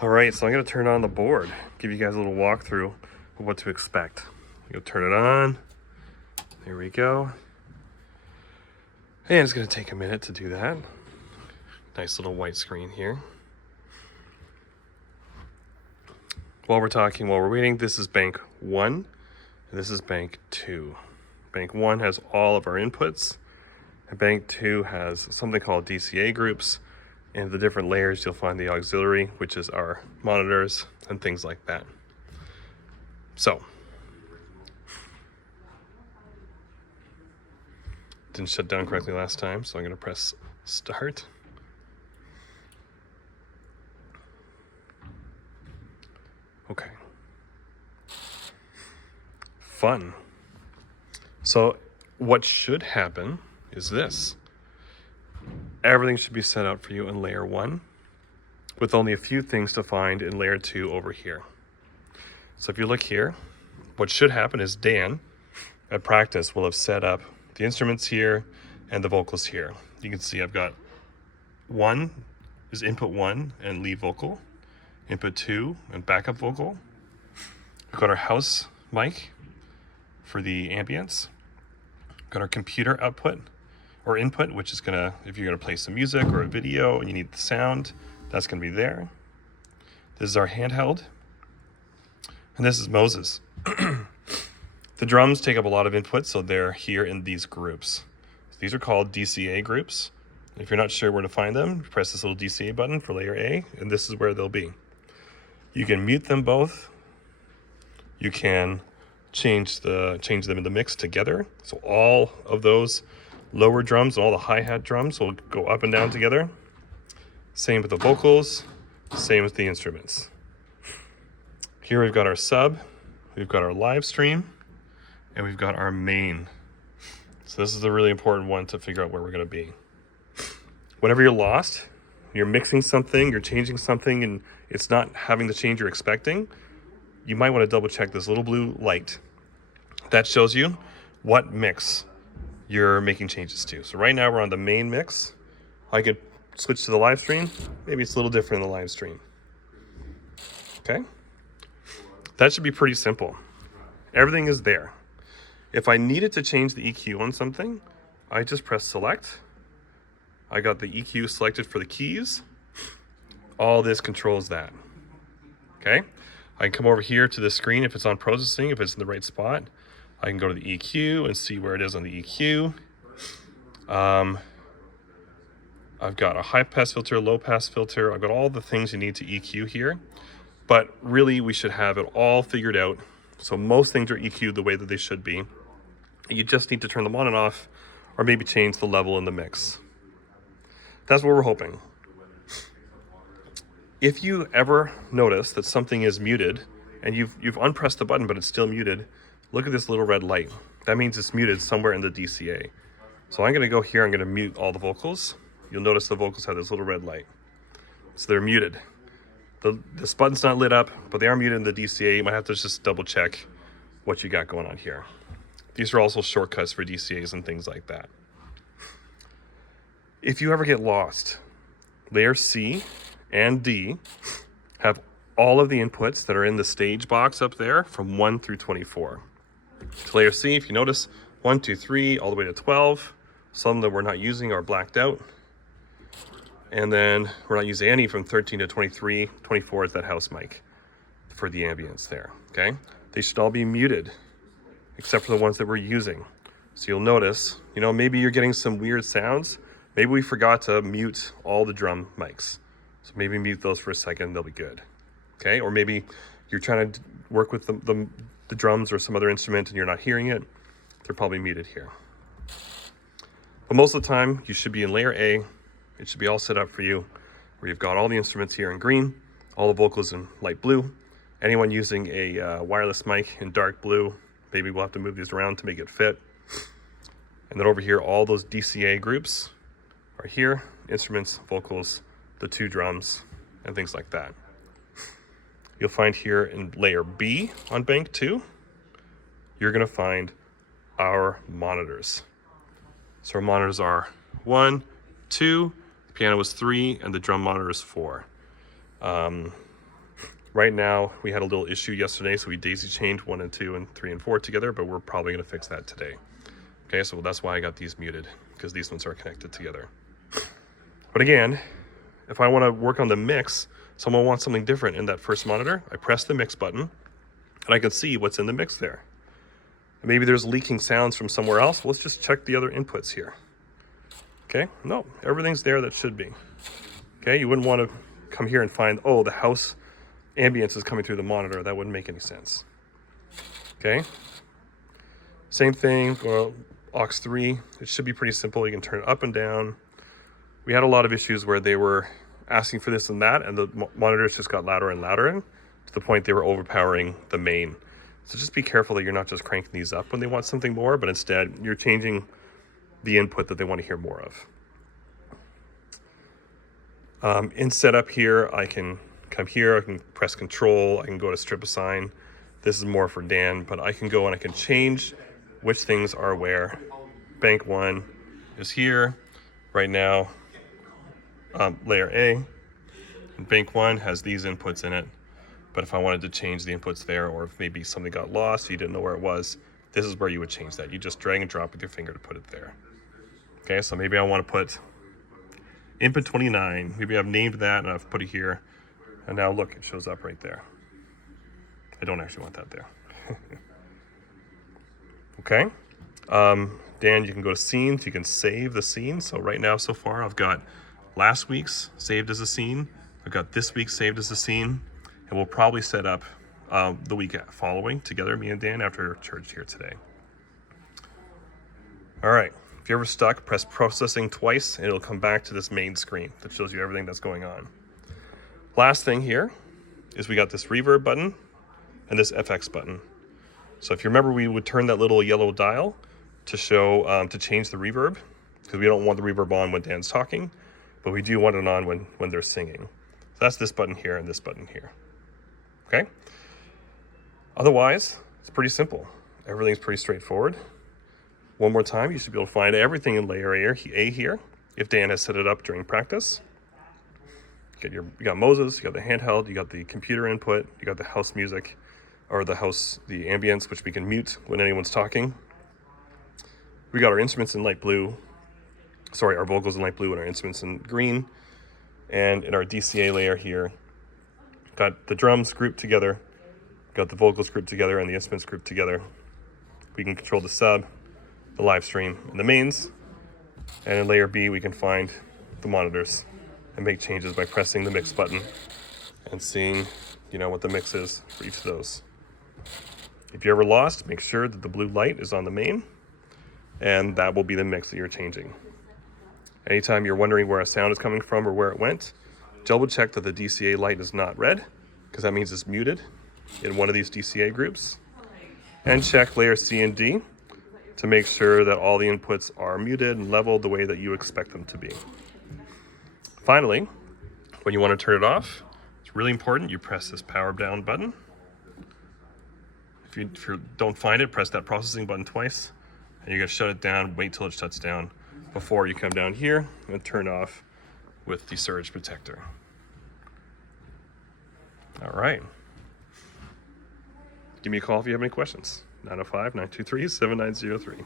All right, so I'm gonna turn on the board, give you guys a little walkthrough of what to expect. I'm gonna turn it on. There we go. And it's gonna take a minute to do that. Nice little white screen here. While we're waiting, this is bank 1, and this is bank 2. Bank 1 has all of our inputs, and bank 2 has something called DCA groups. In the different layers, you'll find the auxiliary, which is our monitors and things like that. So, didn't shut down correctly last time, so I'm gonna press start. Okay. Fun. So what should happen is this. Everything should be set up for you in layer 1, with only a few things to find in layer 2 over here. So if you look here, what should happen is Dan at practice will have set up the instruments here and the vocals here. You can see I've got 1 is input 1 and lead vocal, input 2 and backup vocal. We've got our house mic for the ambience. We've got our computer output or input, which is gonna, if you're gonna play some music or a video and you need the sound, that's gonna be there. This is our handheld. And this is Moses. The drums take up a lot of input, so they're here in these groups. These are called DCA groups. If you're not sure where to find them, press this little DCA button for layer A, and this is where they'll be. You can mute them both. You can change them in the mix together. So all of those lower drums and all the hi-hat drums will go up and down together. Same with the vocals, same with the instruments. Here we've got our sub, we've got our live stream, and we've got our main. So this is the really important one to figure out where we're gonna be. Whenever you're lost, you're mixing something, you're changing something, and it's not having the change you're expecting, you might wanna double check this little blue light. That shows you what mix you're making changes to. So right now we're on the main mix. I could switch to the live stream. Maybe it's a little different in the live stream. Okay? That should be pretty simple. Everything is there. If I needed to change the EQ on something, I just press select. I got the EQ selected for the keys. All this controls that. Okay? I can come over here to the screen if it's on processing, if it's in the right spot. I can go to the EQ and see where it is on the EQ. I've got a high pass filter, low pass filter. I've got all the things you need to EQ here, but really we should have it all figured out. So most things are EQ'd the way that they should be. You just need to turn them on and off, or maybe change the level in the mix. That's what we're hoping. If you ever notice that something is muted and you've unpressed the button but it's still muted, look at this little red light. That means it's muted somewhere in the DCA. So I'm gonna go here, I'm gonna mute all the vocals. You'll notice the vocals have this little red light. So they're muted. This button's not lit up, but they are muted in the DCA. You might have to just double check what you got going on here. These are also shortcuts for DCAs and things like that. If you ever get lost, layer C and D have all of the inputs that are in the stage box up there from 1 through 24. To layer C, if you notice, 1, 2, 3, all the way to 12. Some that we're not using are blacked out. And then we're not using any from 13 to 23. 24 is that house mic for the ambience there, okay? They should all be muted, except for the ones that we're using. So you'll notice, maybe you're getting some weird sounds. Maybe we forgot to mute all the drum mics. So maybe mute those for a second, they'll be good. Okay, or maybe you're trying to work with the drums or some other instrument and you're not hearing it. They're probably muted here. But most of the time, you should be in layer A. It should be all set up for you, where you've got all the instruments here in green, all the vocals in light blue. Anyone using a wireless mic in dark blue, maybe we'll have to move these around to make it fit. And then over here, all those DCA groups are here, instruments, vocals, the 2 drums, and things like that. You'll find here in layer B on bank 2, you're gonna find our monitors. So our monitors are 1, 2, the piano is 3, and the drum monitor is 4. Right now, we had a little issue yesterday, so we daisy chained 1 and 2 and 3 and 4 together, but we're probably gonna fix that today. Okay, so that's why I got these muted, because these ones are connected together. But again, if I wanna work on the mix, someone wants something different in that first monitor, I press the mix button, and I can see what's in the mix there. And maybe there's leaking sounds from somewhere else. Well, let's just check the other inputs here. Okay, no, everything's there that should be. Okay, you wouldn't wanna come here and find, oh, the house ambience is coming through the monitor. That wouldn't make any sense. Okay, same thing, aux 3. It should be pretty simple. You can turn it up and down. We had a lot of issues where they were asking for this and that, and the monitors just got louder and louder to the point they were overpowering the main. So just be careful that you're not just cranking these up when they want something more, but instead you're changing the input that they want to hear more of. In setup here, I can come here, I can press control, I can go to strip assign. This is more for Dan, but I can go and I can change which things are where. Bank 1 is here right now, layer A. And bank 1 has these inputs in it, but if I wanted to change the inputs there, or if maybe something got lost, you didn't know where it was, this is where you would change that. You just drag and drop with your finger to put it there. Okay, so maybe I want to put input 29. Maybe I've named that and I've put it here. And now look, it shows up right there. I don't actually want that there. Okay. Dan, you can go to scenes. You can save the scene. So right now, so far, I've got last week's saved as a scene. I've got this week's saved as a scene. And we'll probably set up the week following together, me and Dan, after church here today. All right. If you're ever stuck, press processing twice and it'll come back to this main screen that shows you everything that's going on. Last thing here is we got this reverb button and this FX button. So if you remember, we would turn that little yellow dial to show, to change the reverb, because we don't want the reverb on when Dan's talking, but we do want it on when they're singing. So that's this button here and this button here. Okay? Otherwise, it's pretty simple. Everything's pretty straightforward. One more time, you should be able to find everything in layer A here, if Dan has set it up during practice. You got Moses, you got the handheld, you got the computer input, you got the house music, or the ambience, which we can mute when anyone's talking. We got our instruments in light blue, sorry, our vocals in light blue and our instruments in green. And in our DCA layer here, got the drums grouped together, got the vocals grouped together and the instruments grouped together. We can control the sub, the live stream, and the mains. And in layer B, we can find the monitors and make changes by pressing the mix button and seeing, what the mix is for each of those. If you're ever lost, make sure that the blue light is on the main, and that will be the mix that you're changing. Anytime you're wondering where a sound is coming from or where it went, double check that the DCA light is not red, because that means it's muted in one of these DCA groups. And check layer C and D to make sure that all the inputs are muted and leveled the way that you expect them to be. Finally, when you want to turn it off, it's really important you press this power down button. If you don't find it, press that processing button twice, and you're going to shut it down, wait till it shuts down before you come down here and turn off with the surge protector. All right. Give me a call if you have any questions. 905-923-7903.